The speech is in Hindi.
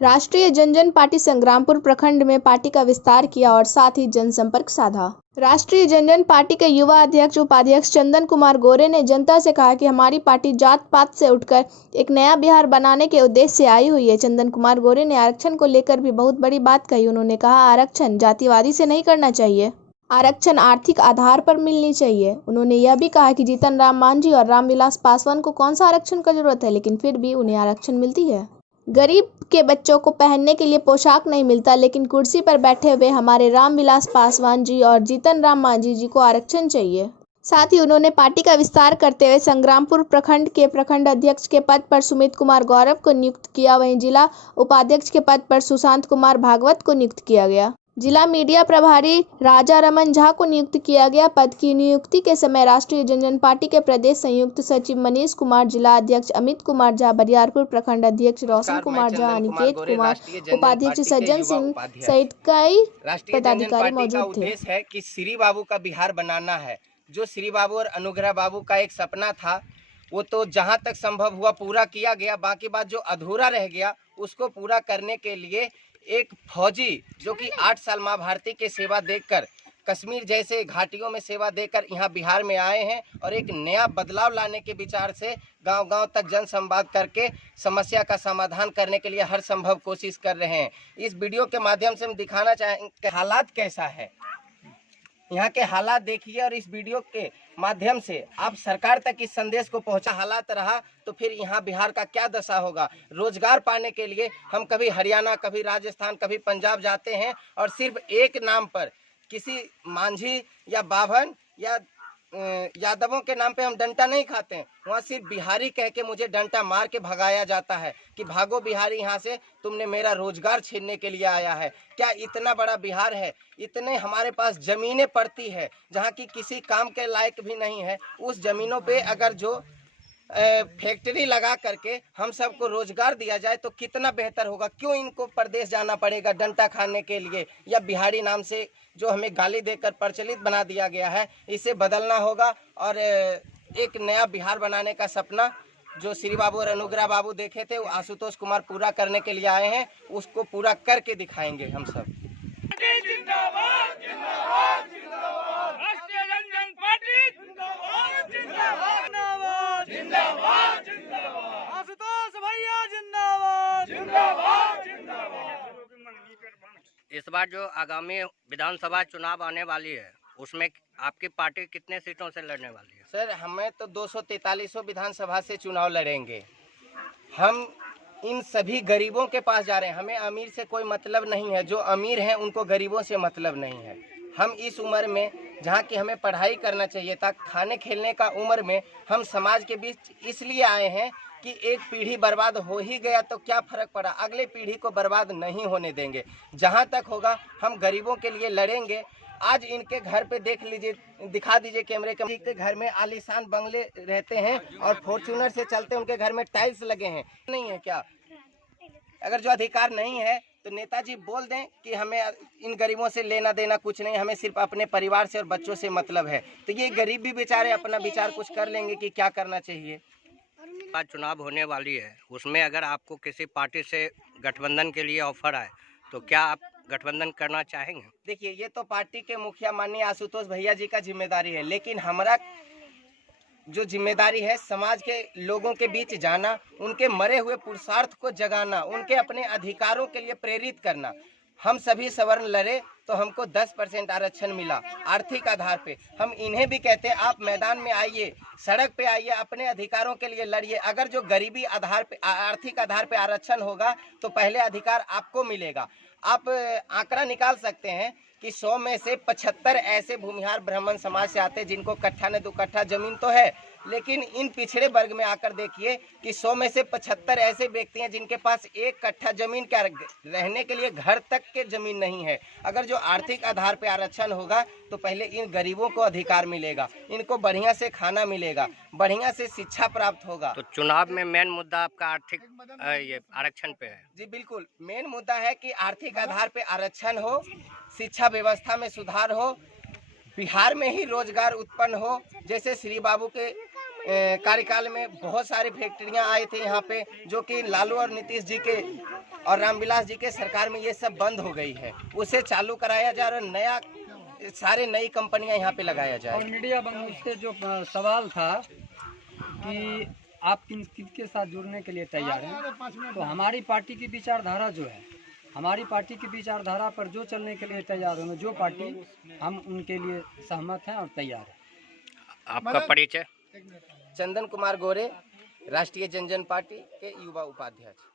राष्ट्रीय जनजन पार्टी संग्रामपुर प्रखंड में पार्टी का विस्तार किया और साथ ही जनसंपर्क साधा। राष्ट्रीय जनजन पार्टी के युवा अध्यक्ष उपाध्यक्ष चंदन कुमार गोरे ने जनता से कहा कि हमारी पार्टी जात पात से उठकर एक नया बिहार बनाने के उद्देश्य से आई हुई है। चंदन कुमार गोरे ने आरक्षण को लेकर भी बहुत बड़ी बात कही। उन्होंने कहा, आरक्षण जातिवादी से नहीं करना चाहिए, आरक्षण आर्थिक आधार पर मिलनी चाहिए। उन्होंने यह भी कहा कि जीतन राम मांझी और रामविलास पासवान को कौन सा आरक्षण का जरूरत है, लेकिन फिर भी उन्हें आरक्षण मिलती है। गरीब के बच्चों को पहनने के लिए पोशाक नहीं मिलता, लेकिन कुर्सी पर बैठे हुए हमारे रामविलास पासवान जी और जीतन राम मांझी जी को आरक्षण चाहिए। साथ ही उन्होंने पार्टी का विस्तार करते हुए संग्रामपुर प्रखंड के प्रखंड अध्यक्ष के पद पर सुमित कुमार गौरव को नियुक्त किया। वहीं जिला उपाध्यक्ष के पद पर सुशांत कुमार भागवत को नियुक्त किया गया। जिला मीडिया प्रभारी राजा रमन झा को नियुक्त किया गया। पद की नियुक्ति के समय राष्ट्रीय जनजन पार्टी के प्रदेश संयुक्त सचिव मनीष कुमार, जिला अध्यक्ष अमित कुमार झा, बरियारपुर प्रखंड अध्यक्ष रोशन कुमार झा, अनिकेत कुमार, उपाध्यक्ष सज्जन सिंह सहित कई पदाधिकारी मौजूद थे। उद्देश्य है कि श्री बाबू का बिहार बनाना है। जो श्री बाबू और अनुग्रह बाबू का एक सपना था, वो तो जहां तक संभव हुआ पूरा किया गया। बाकी बात जो अधूरा रह गया उसको पूरा करने के लिए एक फौजी जो कि 8 साल माँ भारती की सेवा देकर, कश्मीर जैसे घाटियों में सेवा देकर यहाँ बिहार में आए हैं और एक नया बदलाव लाने के विचार से गांव-गांव तक जन संवाद करके समस्या का समाधान करने के लिए हर संभव कोशिश कर रहे हैं। इस वीडियो के माध्यम से हम दिखाना चाहेंगे हालात कैसा है, यहाँ के हालात देखिए और इस वीडियो के माध्यम से आप सरकार तक इस संदेश को पहुंचा। हालात रहा तो फिर यहाँ बिहार का क्या दशा होगा। रोजगार पाने के लिए हम कभी हरियाणा, कभी राजस्थान, कभी पंजाब जाते हैं और सिर्फ एक नाम पर किसी मांझी या बाभन या यादवों के नाम पे हम डंडा नहीं खाते हैं। वहाँ सिर्फ बिहारी कह के मुझे डंडा मार के भगाया जाता है कि भागो बिहारी यहाँ से, तुमने मेरा रोजगार छीनने के लिए आया है। क्या इतना बड़ा बिहार है, इतने हमारे पास जमीनें पड़ती है जहाँ की किसी काम के लायक भी नहीं है। उस जमीनों पे अगर जो फैक्ट्री लगा करके हम सबको रोजगार दिया जाए तो कितना बेहतर होगा। क्यों इनको प्रदेश जाना पड़ेगा डंडा खाने के लिए, या बिहारी नाम से जो हमें गाली देकर प्रचलित बना दिया गया है, इसे बदलना होगा और एक नया बिहार बनाने का सपना जो श्री बाबू और अनुग्रह बाबू देखे थे वो आशुतोष कुमार पूरा करने के लिए आए हैं, उसको पूरा करके दिखाएंगे हम सब। जिंदाबाद जिंदाबाद जिंदाबाद राष्ट्रीय जनजन पार्टी जिंदाबाद जिंदाबाद जिंदाबाद जिंदाबाद आशुतोष भैया जिंदाबाद जिंदाबाद जिंदाबाद। इस बार जो आगामी विधानसभा चुनाव आने वाली है उसमें आपकी पार्टी कितने सीटों से लड़ने वाली है? सर, हमें तो 243 विधानसभा से चुनाव लड़ेंगे। हम इन सभी गरीबों के पास जा रहे हैं। हमें अमीर से कोई मतलब नहीं है, जो अमीर हैं उनको गरीबों से मतलब नहीं है। हम इस उम्र में जहाँ की हमें पढ़ाई करना चाहिए था, खाने खेलने का उम्र में हम समाज के बीच इसलिए आए हैं कि एक पीढ़ी बर्बाद हो ही गया तो क्या फर्क पड़ा, अगले पीढ़ी को बर्बाद नहीं होने देंगे। जहाँ तक होगा हम गरीबों के लिए लड़ेंगे। आज इनके घर पे देख लीजिए, दिखा दीजिए कैमरे के घर में आलीशान बंगले रहते हैं और फॉर्च्यूनर से चलते हैं, उनके घर में टाइल्स लगे हैं। नहीं है क्या? अगर जो अधिकार नहीं है तो नेताजी बोल दें कि हमें इन गरीबों से लेना देना कुछ नहीं, हमें सिर्फ अपने परिवार से और बच्चों से मतलब है। तो ये गरीब भी बेचारे अपना विचार कुछ कर लेंगे कि क्या करना चाहिए। आज चुनाव होने वाली है, उसमें अगर आपको किसी पार्टी से गठबंधन के लिए ऑफर आए तो क्या आप गठबंधन करना चाहेंगे? देखिए, ये तो पार्टी के मुखिया माननीय आशुतोष भैया जी का जिम्मेदारी है, लेकिन हमारा जो जिम्मेदारी है समाज के लोगों के बीच जाना, उनके मरे हुए पुरुषार्थ को जगाना, उनके अपने अधिकारों के लिए प्रेरित करना। हम सभी सवर्ण लड़े तो हमको 10% आरक्षण मिला आर्थिक आधार पे। हम इन्हें भी कहते हैं आप मैदान में आइए, सड़क पे आइए, अपने अधिकारों के लिए लड़िए। अगर जो गरीबी आधार पे, आर्थिक आधार पे आरक्षण होगा तो पहले अधिकार आपको मिलेगा। आप आंकड़ा निकाल सकते हैं कि 100 में से 75 ऐसे भूमिहार ब्राह्मण समाज से आते हैं जिनको कट्ठा न 2 कट्ठा जमीन तो है, लेकिन इन पिछड़े वर्ग में आकर देखिए कि 100 में से 75 ऐसे व्यक्ति हैं जिनके पास 1 कट्ठा जमीन, क्या रहने के लिए घर तक के जमीन नहीं है। अगर जो आर्थिक आधार पे आरक्षण होगा तो पहले इन गरीबों को अधिकार मिलेगा, इनको बढ़िया से खाना मिलेगा, बढ़िया से शिक्षा प्राप्त होगा। तो चुनाव में मेन मुद्दा आपका आर्थिक ये आरक्षण पे है? जी बिल्कुल, मेन मुद्दा है कि आर्थिक आधार पे आरक्षण हो, शिक्षा व्यवस्था में सुधार हो, बिहार में ही रोजगार उत्पन्न हो। जैसे श्री बाबू के कार्यकाल में बहुत सारी फैक्ट्रियां आए थे यहाँ पे, जो कि लालू और नीतीश जी के और रामविलास जी के सरकार में ये सब बंद हो गई है, उसे चालू कराया जाए और नया सारे नई कंपनियां यहाँ पे लगाया और जाए। मीडिया बंधु से जो सवाल था कि आप किसके साथ जुड़ने के लिए तैयार हैं, तो हमारी पार्टी की विचारधारा जो है, हमारी पार्टी की विचारधारा पर जो चलने के लिए तैयार होंगे, जो पार्टी हम उनके लिए सहमत हैं और तैयार हैं। आपका परिचय? चंदन कुमार गोरे, राष्ट्रीय जनजन पार्टी के युवा उपाध्यक्ष।